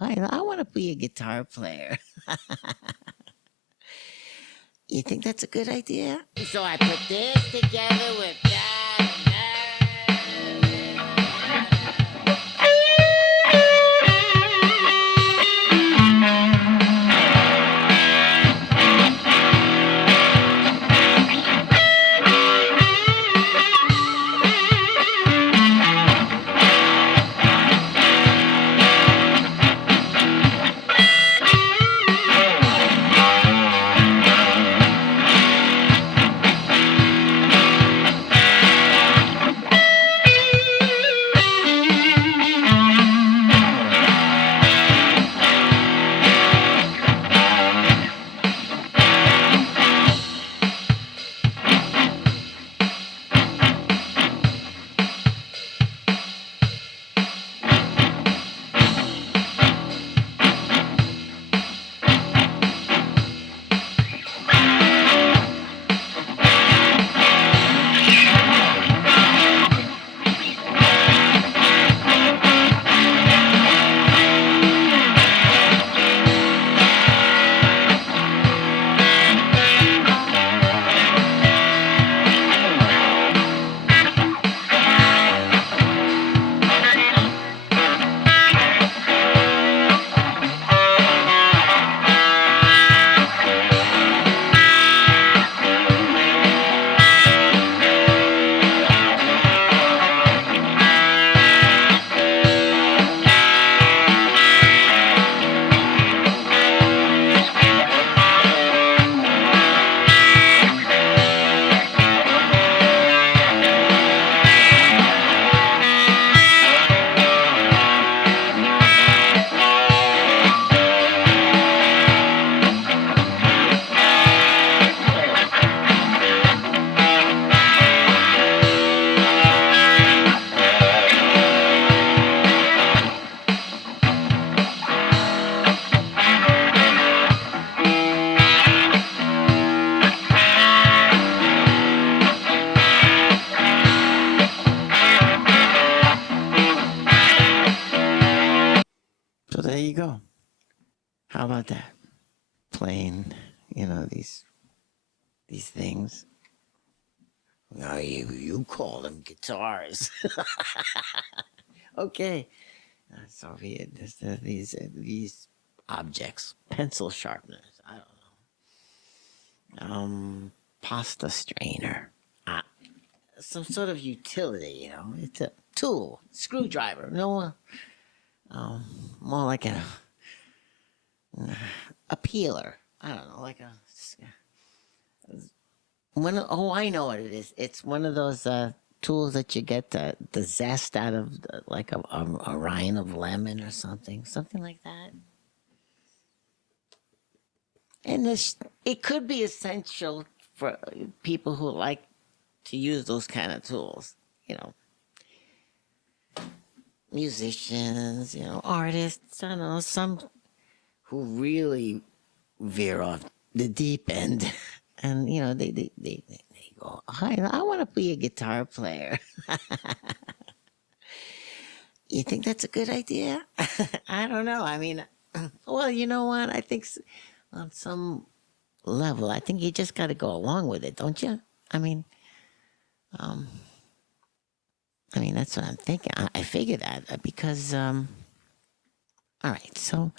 I want to be a guitar player. You think that's a good idea? So I put this together with that and so there you go. How about that? Playing, these things. You call them guitars. Okay. So these objects, pencil sharpeners. I don't know. Pasta strainer. Uh, some sort of utility. It's a tool, screwdriver. No, um, more like a peeler. I don't know, like a oh, I know what it is. It's one of those tools that you get the zest out of, like a rind of lemon or something like that. And it could be essential for people who like to use those kind of tools. You know, musicians, artists. I don't know, some who really veer off the deep end, and they go, I want to be a guitar player. You think that's a good idea? I don't know. I mean, well, you know what? I think on some level, I think you just got to go along with it, don't you? I mean, um, that's what I'm thinking. I figure that because, all right. So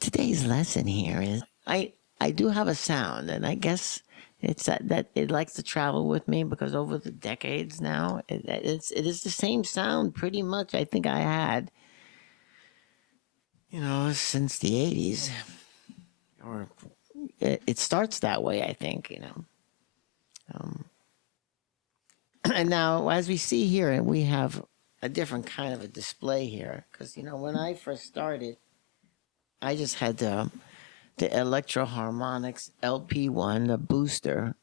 today's lesson here is I do have a sound, and I guess it's that it likes to travel with me because over the decades now, it is the same sound pretty much. I think I had, since the '80s, or it starts that way. I think um, and now as we see here, we have a different kind of a display here because when I first started, I just had the Electro Harmonics LP1, the booster,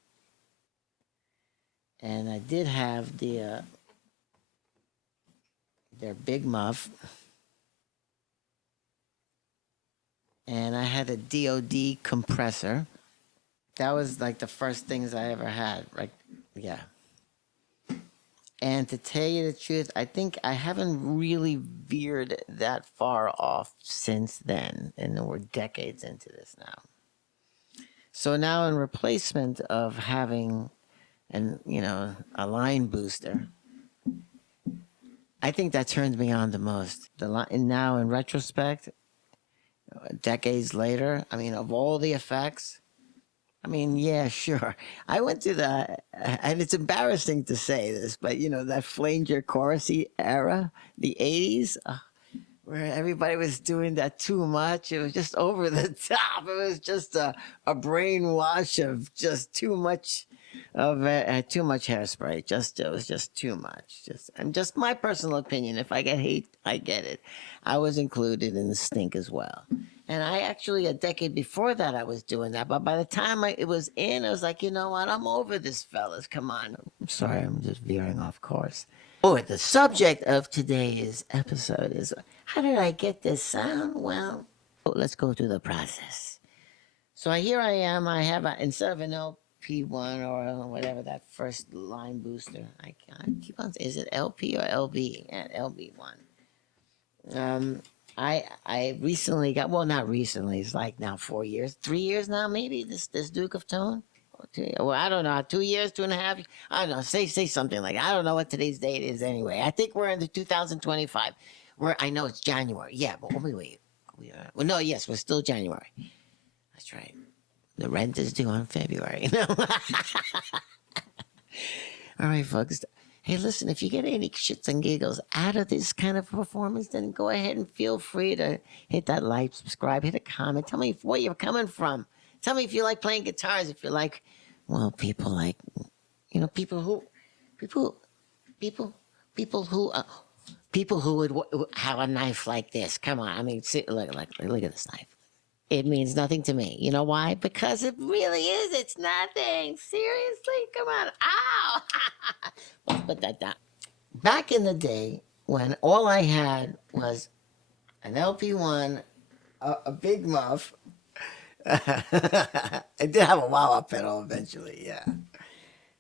and I did have their Big Muff, and I had a DoD compressor. That was like the first things I ever had, right? Yeah. And to tell you the truth, I think I haven't really veered that far off since then. And we're decades into this now. So now, in replacement of having a line booster, I think that turns me on the most. And now, in retrospect, decades later, I mean, of all the effects, I mean, yeah, sure. I went to and it's embarrassing to say this, but that flanger chorusy era, the 80s, where everybody was doing that too much. It was just over the top. It was just a brainwash of just too much too much hairspray. It was just too much. And just my personal opinion. If I get hate, I get it. I was included in the stink as well. And I actually, a decade before that, I was doing that. But by the time it was in, I was like, you know what? I'm over this, fellas. Come on. I'm sorry, I'm just veering off course. Oh, the subject of today's episode is, how did I get this sound? Well, let's go through the process. So here I am. I have, instead of an LP1 or whatever, that first line booster, I keep on, is it LP or LB? At LB1. I recently got, well, not recently, it's like now 4 years, 3 years now, maybe, this Duke of Tone. Well, I don't know, 2 years, 2.5. I don't know. Say something like, I don't know what today's date is anyway. I think we're in the 2025. I know it's January. Yeah, but wait. Well, no, yes, we're still January. That's right. The rent is due on February. All right, folks. Hey, listen, if you get any shits and giggles out of this kind of performance, then go ahead and feel free to hit that like, subscribe, hit a comment. Tell me where you're coming from. Tell me if you like playing guitars, if you like, well, people like, people who would have a knife like this. Come on, I mean, look at this knife. It means nothing to me. You know why? Because it really is. It's nothing. Seriously? Come on. Ow! Let's put that down. Back in the day, when all I had was an LP1, a big muff. I did have a wah-wah pedal eventually, yeah.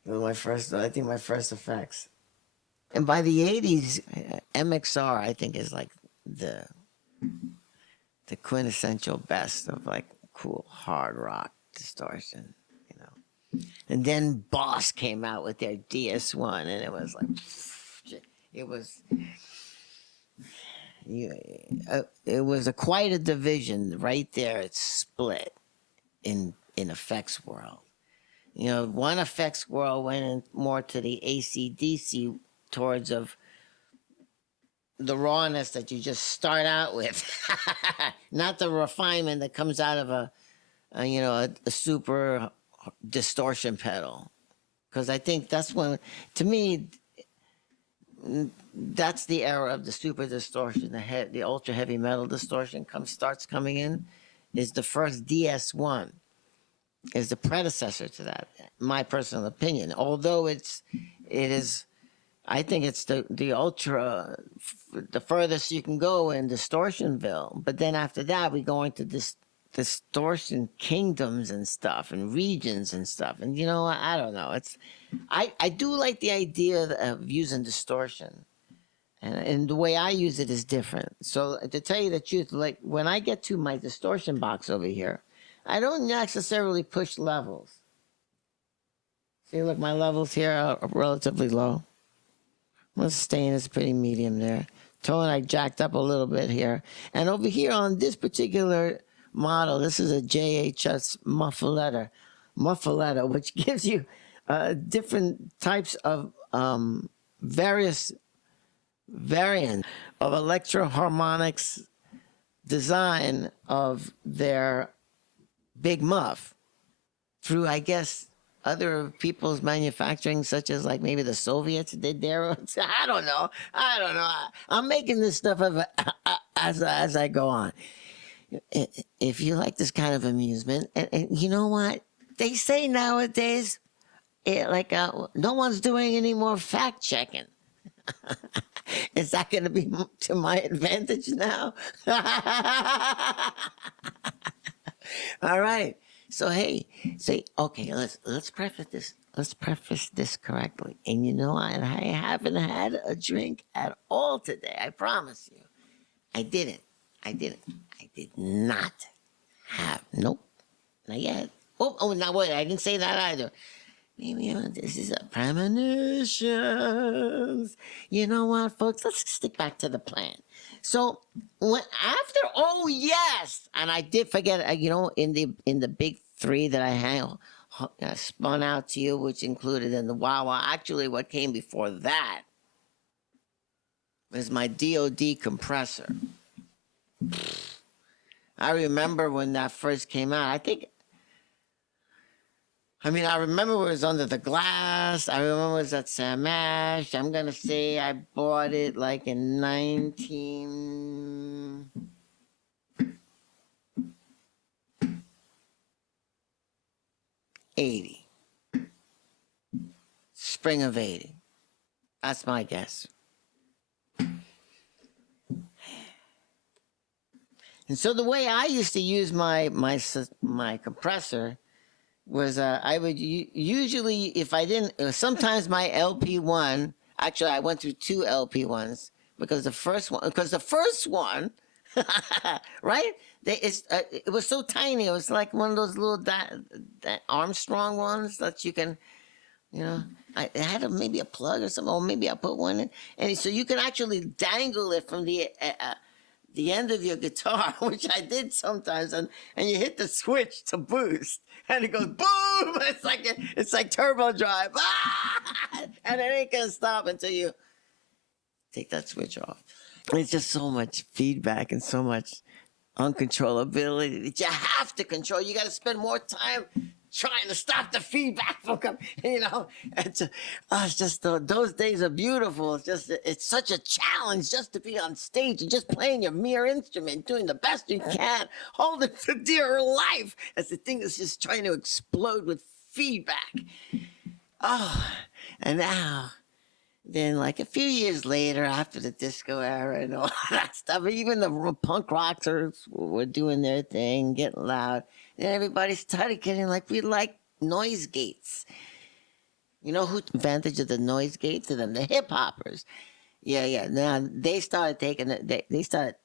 It was I think my first effects. And by the 80s, MXR, I think, is like the quintessential best of like cool hard rock distortion, And then Boss came out with their DS1, and it was like, it was quite a division right there. It's split in effects world. One effects world went in more to the AC/DC towards of the rawness that you just start out with, not the refinement that comes out of a super distortion pedal. Because I think that's when, to me, that's the era of the super distortion, the ultra heavy metal distortion starts coming in. Is the first DS1 is the predecessor to that. My personal opinion, although it is. I think it's the ultra, the furthest you can go in Distortionville. But then after that, we go into this distortion kingdoms and stuff and regions and stuff. And I don't know. I do like the idea of using distortion, and the way I use it is different. So to tell you the truth, like when I get to my distortion box over here, I don't necessarily push levels. See, look, my levels here are relatively low. I'm staying as pretty medium there. Tone I jacked up a little bit here. And over here on this particular model, this is a JHS muffaletta, which gives you different types of various variants of electro-harmonics design of their big muff through, I guess, other people's manufacturing, such as like maybe the Soviets did their own. I don't know. I'm making this stuff up as I go on. If you like this kind of amusement, and you know what they say nowadays, no one's doing any more fact checking. Is that going to be to my advantage now? All right. So hey, say okay. Let's preface this. Let's preface this correctly. And you know, I haven't had a drink at all today. I promise you, I didn't. I didn't. I did not have. Nope, not yet. Oh, no, wait. I didn't say that either. Maybe this is a premonitions. You know what, folks? Let's stick back to the plan. So when after, oh yes, and I did forget. In the big three that I spun out to you, which included in the Wawa. Actually, what came before that was my DoD compressor. I remember when that first came out. I remember it was under the glass. I remember it was at Sam Ash. I'm going to say I bought it like in 1980. Spring of 80. That's my guess. And so the way I used to use my compressor was I would usually, if I didn't, sometimes my LP1, actually I went through two LP1s because the first one, right? It was so tiny. It was like one of those little that Armstrong ones that you can, it had maybe a plug or something, or maybe I put one in, and so you can actually dangle it from the end of your guitar, which I did sometimes, and you hit the switch to boost, and it goes boom. It's like turbo drive, and it ain't gonna stop until you take that switch off. It's just so much feedback and so much uncontrollability that you have to control. You got to spend more time trying to stop the feedback from coming. It's just those days are beautiful. It's such a challenge just to be on stage and just playing your mere instrument, doing the best you can, holding for dear life as the thing is just trying to explode with feedback. Oh, and now. Then, like a few years later, after the disco era and all that stuff, even the punk rockers were doing their thing, getting loud. Then everybody started getting we like noise gates. You know who took advantage of the noise gates? To them, the hip hoppers. Yeah. Now they started taking it. They started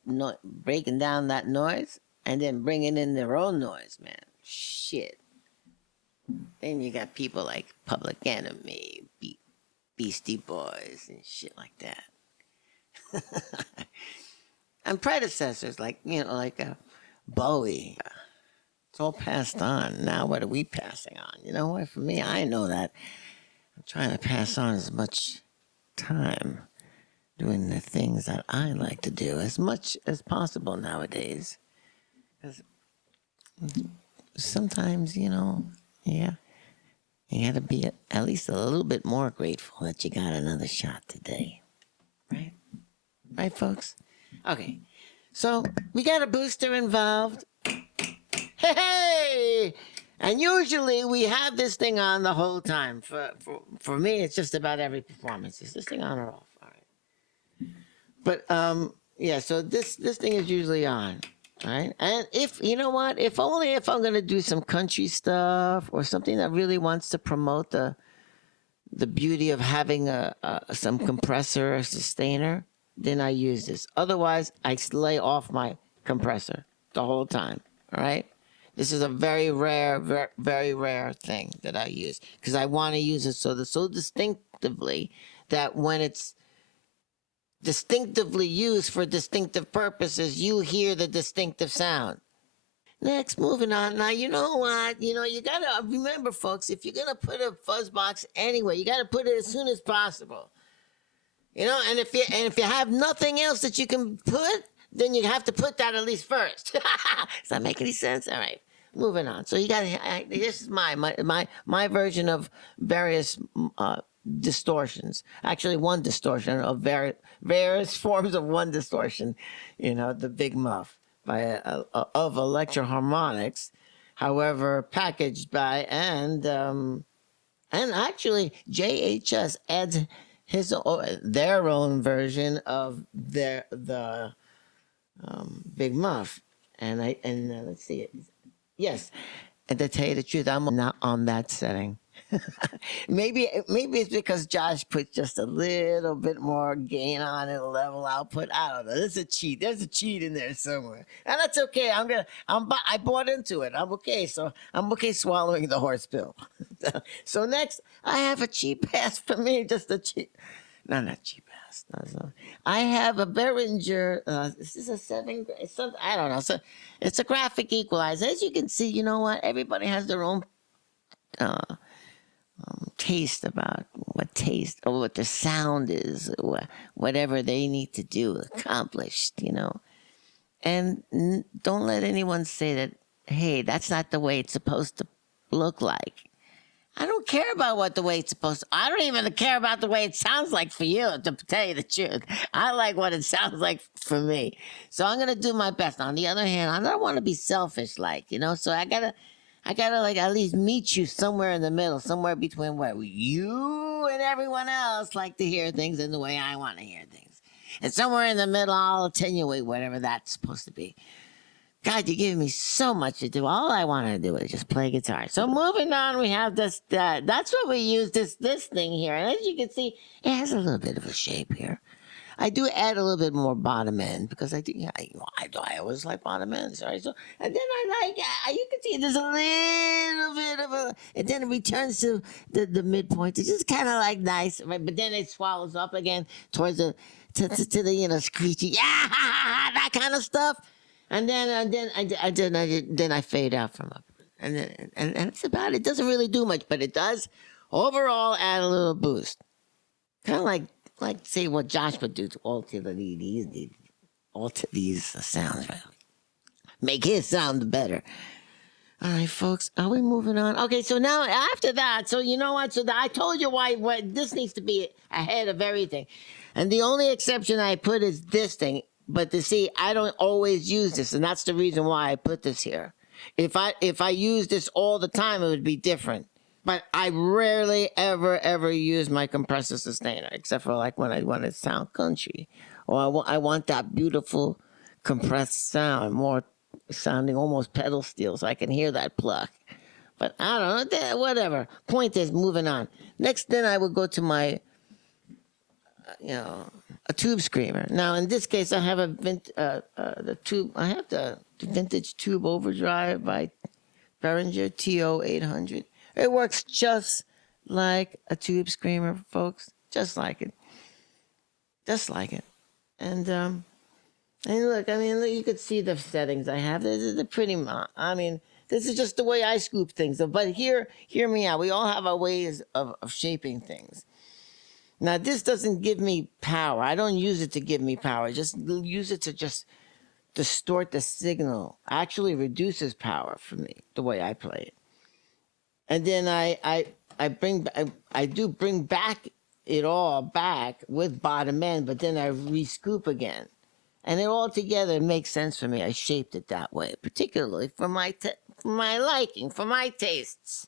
breaking down that noise and then bringing in their own noise, man. Shit. Then you got people like Public Enemy, Beastie Boys and shit like that. And predecessors like Bowie. It's all passed on. Now what are we passing on? You know what? For me, I know that I'm trying to pass on as much time doing the things that I like to do as much as possible nowadays. Because sometimes, yeah. You got to be at least a little bit more grateful that you got another shot today. Right? Right, folks? Okay. So, we got a booster involved. Hey! And usually we have this thing on the whole time. For me, it's just about every performance. Is this thing on or off? All right. But, yeah, so this thing is usually on. All right. And if I'm going to do some country stuff or something that really wants to promote the beauty of having some compressor or sustainer, then I use this. Otherwise, I lay off my compressor the whole time. All right. This is a very rare, very, very rare thing that I use because I want to use it so distinctively that when it's distinctively used for distinctive purposes, you hear the distinctive sound. Next, moving on. Now, you know what? You got to remember, folks, if you're going to put a fuzz box anywhere, you got to put it as soon as possible. And if you have nothing else that you can put, then you have to put that at least first. Does that make any sense? All right. Moving on. So you got to, this is my version of various distortions. Actually, one distortion of various forms of one distortion. The Big Muff of Electro-Harmonics, however packaged by and actually JHS adds their own version of the Big Muff, and let's see it. Yes, And to tell you the truth, I'm not on that setting. Maybe it's because Josh put just a little bit more gain on it, level output. I don't know. There's a cheat. There's a cheat in there somewhere, and that's okay. I bought into it. I'm okay. So I'm okay swallowing the horse pill. So next, I have a cheap pass for me. Just a cheap. No, not cheap ass. No, it's not. I have a Behringer. This is a seven. It's some, I don't know. So it's a graphic equalizer. As you can see, you know what? Everybody has their own uh, taste about what taste or what the sound is, or whatever they need to do accomplished. And don't let anyone say that. Hey, that's not the way it's supposed to look like. I don't care about what the way it's supposed to. I don't even care about the way it sounds like for you, to tell you the truth. I like what it sounds like for me. So I'm gonna do my best. On the other hand, I don't want to be selfish, so I gotta like at least meet you somewhere in the middle, somewhere between where you and everyone else like to hear things and the way I want to hear things. And somewhere in the middle, I'll attenuate whatever that's supposed to be. God, you're giving me so much to do. All I want to do is just play guitar. So moving on, we have this. That's what we use this thing here. And as you can see, it has a little bit of a shape here. I do add a little bit more bottom end because I do. Yeah, I always like bottom end. Sorry. So and then I like. You can see there's a little bit of a, and then it returns to the midpoint. It's just kind of like nice, right? But then it swallows up again towards the to the screechy, yeah, that kind of stuff. And then I fade out from up, and that's about it. It doesn't really do much, but it does overall add a little boost. Kind of like say what Josh would do to alter these sounds, right? Make his sound better. All right, folks, are we moving on? Okay, so now after that, so you know what? So I told you why this needs to be ahead of everything, and the only exception I put is this thing. But to see, I don't always use this, and that's the reason why I put this here. If I use this all the time, it would be different. But I rarely ever use my compressor sustainer, except for like when I want to sound country, or I want that beautiful compressed sound, more sounding almost pedal steel, so I can hear that pluck. But I don't know, whatever. Point is, moving on. Next, then I will go to my, a tube screamer. Now, in this case, I have the tube. I have the vintage tube overdrive by Behringer TO 800. It works just like a tube screamer, folks. Just like it. Just like it. And look, you could see the settings I have. They're pretty. This is just the way I scoop things. But hear me out. We all have our ways of shaping things. Now, this doesn't give me power. I don't use it to give me power. I just use it to just distort the signal. Actually reduces power for me, the way I play it. And then I do bring back it all back with bottom end, but then I re-scoop again. And it all together makes sense for me. I shaped it that way, particularly for my liking, for my tastes.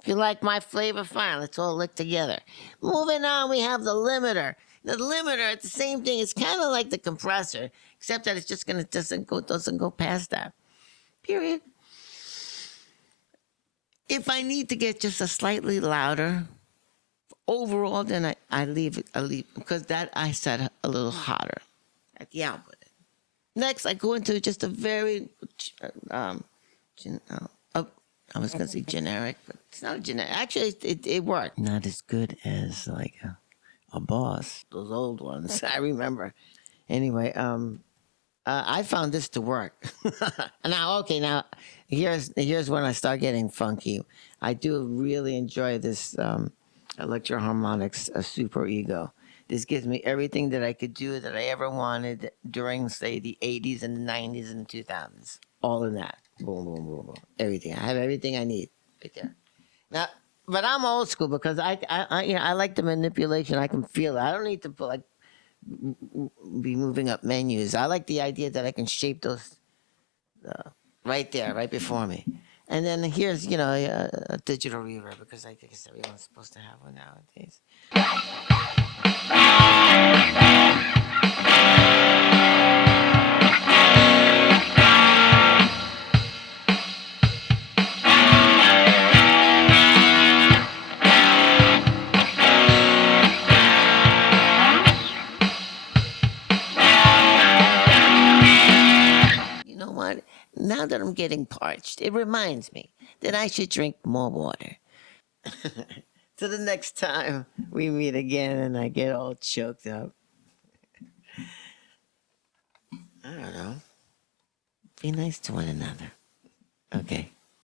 If you like my flavor, fine. Let's all lick together. Moving on, we have the limiter. The limiter, it's the same thing. It's kind of like the compressor, except that it's just doesn't go past that. Period. If I need to get just a slightly louder, overall, then I leave it. Because that I set a little hotter at the output. Next, I go into just a very I was gonna say generic, but it's not generic. Actually, it worked. Not as good as like a Boss, those old ones. I remember. Anyway, I found this to work. Now, here's when I start getting funky. I do really enjoy this Electro Harmonics Super Ego. This gives me everything that I could do that I ever wanted during, say, the 80s and the 90s and the 2000s. All in that. Boom, boom, boom, boom. Everything. I have everything I need right there. Now, but I'm old school because I like the manipulation. I can feel it. I don't need to be moving up menus. I like the idea that I can shape those right there, right before me. And then here's, a digital reverb because I guess everyone's supposed to have one nowadays. now that I'm getting parched, it reminds me that I should drink more water. So the next time we meet again and I get all choked up, I don't know. Be nice to one another. Okay.